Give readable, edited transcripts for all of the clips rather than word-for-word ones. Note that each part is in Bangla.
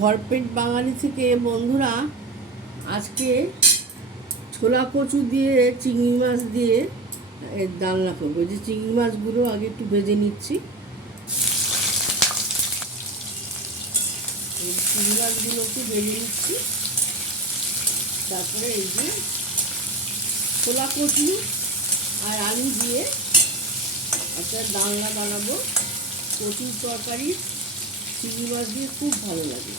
ভরপেট বাঙালি থেকে বন্ধুরা আজকে ছোলা কচু দিয়ে চিংড়ি মাছ দিয়ে ডালনা করবো। যে চিংড়ি মাছগুলো আগে একটু ভেজে নিচ্ছি। এই চিংড়ি মাছগুলো একটু ভেজে নিচ্ছি। তারপরে এই যে ছোলা কচু আর আলু দিয়ে একটা ডালনা বানাবো। কচুর তরকারি চিংড়ি মাছ দিয়ে খুব ভালো লাগে।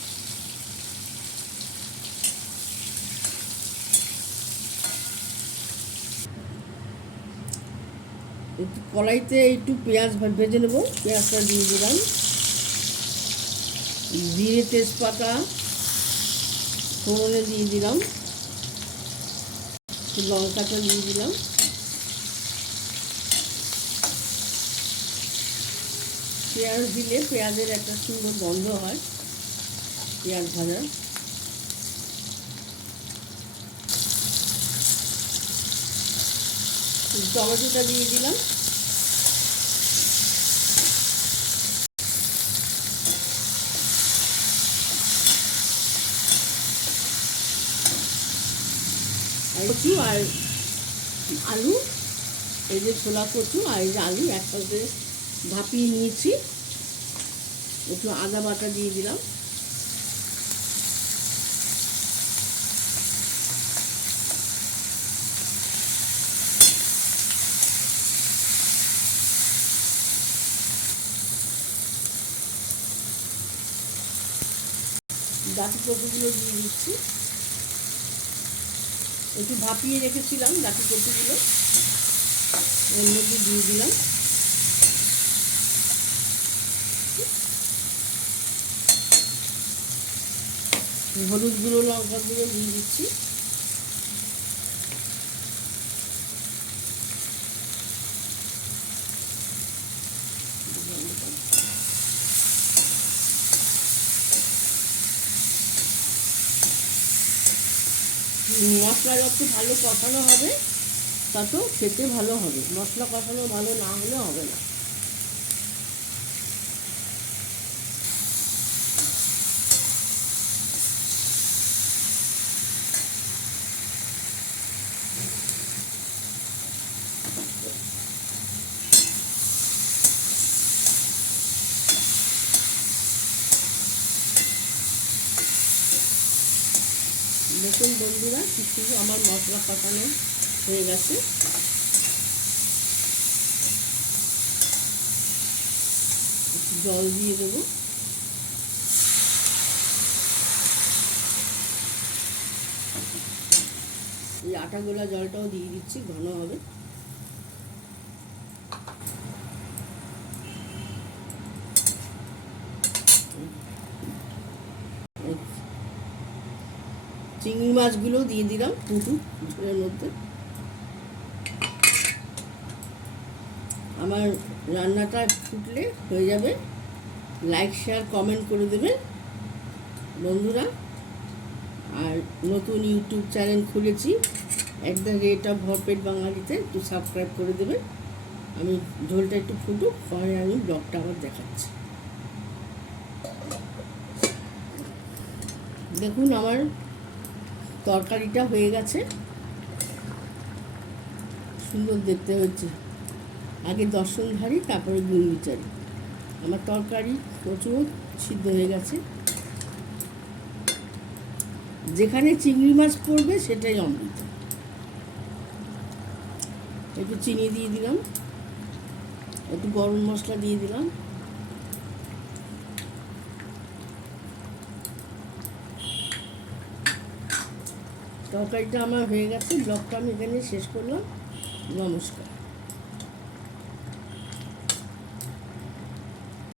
একটু কড়াইতে একটু পেঁয়াজ ভেজে নেবো। পেঁয়াজটা দিয়ে দিলাম, জিরে তেজপাতা ফোড়নে দিয়ে দিলাম, লঙ্কাটা দিয়ে দিলাম। পেঁয়াজ দিলে পেঁয়াজের একটা সুন্দর গন্ধ হয় পেঁয়াজ ভাজা। টমেটোটা দিয়ে দিলাম। কচু আর আলু, এই যে ছোলা কচু আর এই যে আলু একসাথে ভাপিয়ে নিয়েছি। একটু আদা বাটা দিয়ে দিলাম। ডাটি কচুগুলো দিয়ে দিচ্ছি। একটু ভাপিয়ে রেখেছিলাম ডাটি কচুগুলো, এর মধ্যে দিয়ে দিলাম। হলুদ গুঁড়ো লঙ্কা গুঁড়ো দিয়ে দিচ্ছি। মশলা যত ভালো কষানো হবে তত খেতে ভালো হবে। মশলা কষানো ভালো না হলে হবে না। দেখুন বন্ধুরা, কিছু আমার মশলা কষানো হয়ে গেছে। একটু জল দিয়ে দেবো। এই আটা গোলা জলটাও দিয়ে দিচ্ছি, ঘন হবে। চিংড়ি মাছগুলো দিয়ে দিলাম পুটু ঝোলের মধ্যে। আমার রান্নাটা ফুটলে হয়ে যাবে। লাইক শেয়ার কমেন্ট করে দেবেন বন্ধুরা। আর নতুন ইউটিউব চ্যানেল খুলেছি @ভরপেট বাঙালিতে, একটু সাবস্ক্রাইব করে দেবেন। আমি ঝোলটা একটু ফুটুক, পরে আমি ব্লগটা আবার দেখাচ্ছি। দেখুন আমার তরকারিটা হয়ে গেছে, সুন্দর দেখতে হচ্ছে। আগে দর্শনধারী তারপরে গুণবিচারী। আমার তরকারি প্রচুর সিদ্ধ হয়ে গেছে। যেখানে চিংড়ি মাছ পড়বে সেটাই অমৃত। একটু চিনি দিয়ে দিলাম, একটু গরম মশলা দিয়ে দিলাম। তরকারিটা আমার হয়ে গেছে। ব্লগটা আমি এখানে শেষ করলাম। নমস্কার।